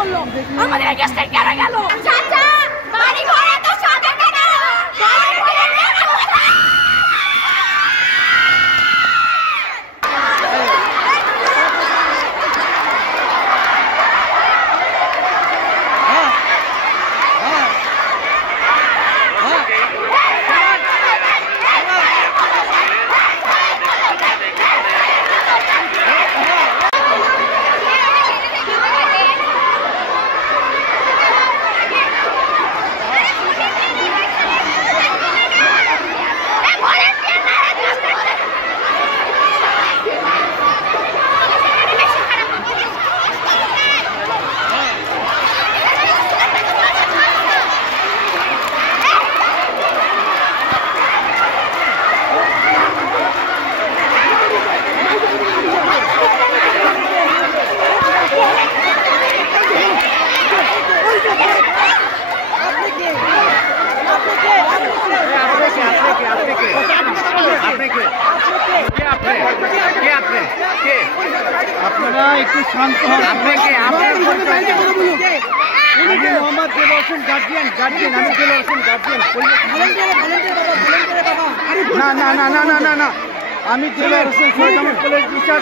করলো আমাদের এই দেশ থেকে কেন গেল চাচা বাড়ি ঘরে তো সাথে কেন আপনারা একটু শান্ত হন। মোহাম্মদ দেলোয়ার গার্জিয়ান গার্জিয়ান আমি দেলোয়ার গার্জিয়ান না না না না না না না আমি দেলোয়ার হোসেন সৈয়দ আহমদ কলেজ টিচার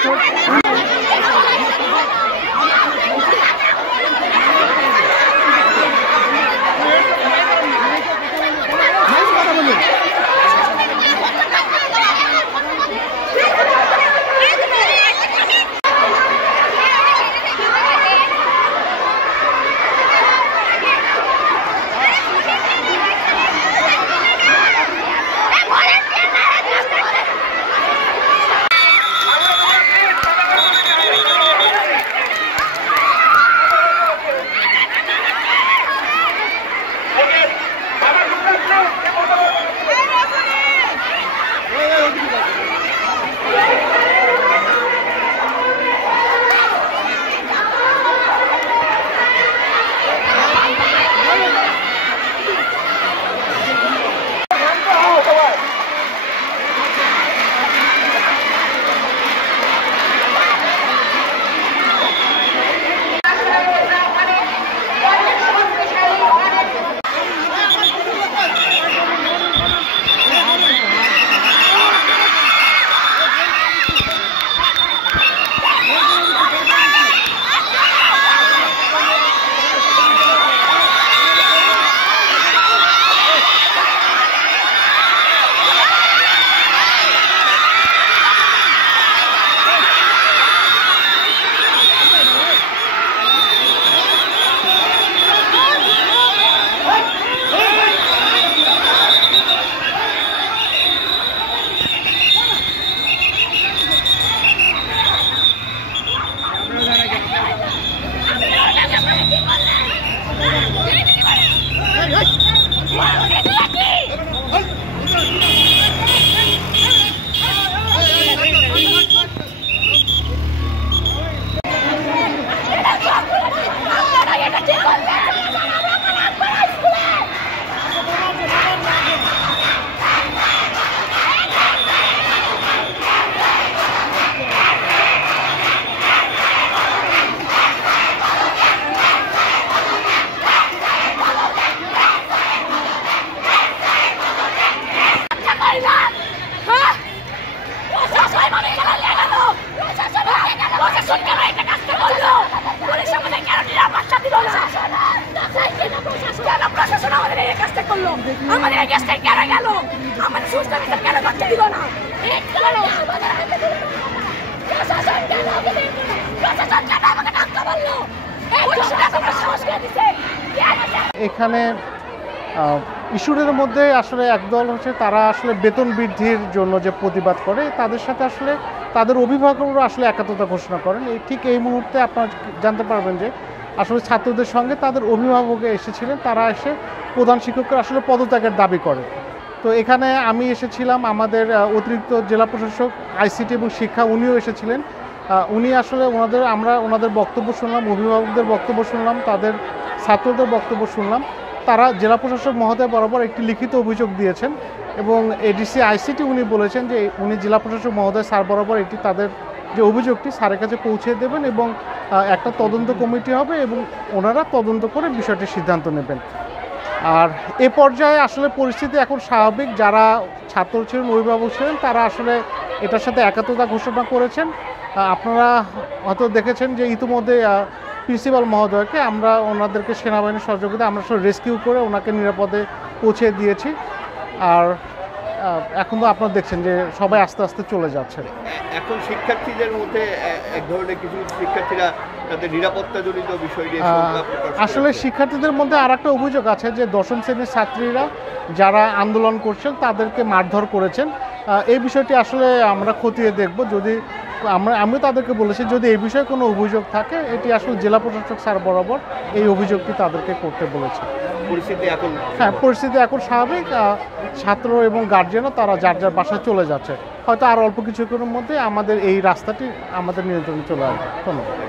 আমাদের এই দেশ থেকে কেন গেল আমাদের সুস্থ বিচার কেন করতে দিল না এখানে ইস্যুর মধ্যে আসলে একদল হচ্ছে তারা আসলে বেতন বৃদ্ধির জন্য যে প্রতিবাদ করে তাদের সাথে আসলে তাদের অভিভাবকরা আসলে একাত্মতা ঘোষণা করেন। ঠিক এই মুহূর্তে আপনারা জানতে পারবেন যে আসলে ছাত্রদের সঙ্গে তাদের অভিভাবক এসেছিলেন, তারা এসে প্রধান শিক্ষকরা আসলে পদত্যাগের দাবি করে। তো এখানে আমি এসেছিলাম, আমাদের অতিরিক্ত জেলা প্রশাসক আইসিটি এবং শিক্ষা উনিও এসেছিলেন। উনি আসলে আমরা ওনাদের বক্তব্য শুনলাম, অভিভাবকদের বক্তব্য শুনলাম, তাদের ছাত্রদের বক্তব্য শুনলাম। তারা জেলা প্রশাসক মহোদয় বরাবর একটি লিখিত অভিযোগ দিয়েছেন এবং এডিসি আইসিটি উনি বলেছেন যে উনি জেলা প্রশাসক মহোদয় স্যার বরাবর এটি তাদের যে অভিযোগটি স্যারের কাছে পৌঁছে দেবেন এবং একটা তদন্ত কমিটি হবে এবং ওনারা তদন্ত করে বিষয়টির সিদ্ধান্ত নেবেন। আর এ পর্যায়ে আসলে পরিস্থিতি এখন স্বাভাবিক। যারা ছাত্র ছিলেন, অভিভাবক ছিলেন, তারা আসলে এটার সাথে একাত্মতা ঘোষণা করেছেন। আপনারা হয়তো দেখেছেন যে ইতিমধ্যে প্রিন্সিপাল মহোদয়কে আমরা ওনাদেরকে সেনাবাহিনীর সহযোগিতা আমরা আসলে রেস্কিউ করে ওনাকে নিরাপদে পৌঁছে দিয়েছি। আর এখন তো আপনারা দেখছেন যে সবাই আস্তে আস্তে চলে যাচ্ছে। এখন শিক্ষার্থীদের মধ্যে এক ধরনের কিছু শিক্ষার্থীরা তাদের নিরাপত্তাজনিত বিষয় নিয়ে আসলে শিক্ষার্থীদের মধ্যে আর একটা অভিযোগ আছে যে দশম শ্রেণীর ছাত্রীরা যারা আন্দোলন করছেন তাদেরকে মারধর করেছেন। এই বিষয়টি আসলে আমরা খতিয়ে দেখব। যদি আমি তাদেরকে বলেছি যদি এই বিষয়ে কোনো অভিযোগ থাকে এটি আসলে জেলা প্রশাসক স্যার বরাবর এই অভিযোগটি তাদেরকে করতে বলেছে। পরিস্থিতি এখন স্বাভাবিক। ছাত্র এবং গার্জিয়ানও তারা যার যার বাসায় চলে যাচ্ছে। হয়তো আর অল্প কিছুক্ষণের মধ্যে আমাদের এই রাস্তাটি আমাদের নিয়ন্ত্রণে চলে আসবে। ধন্যবাদ।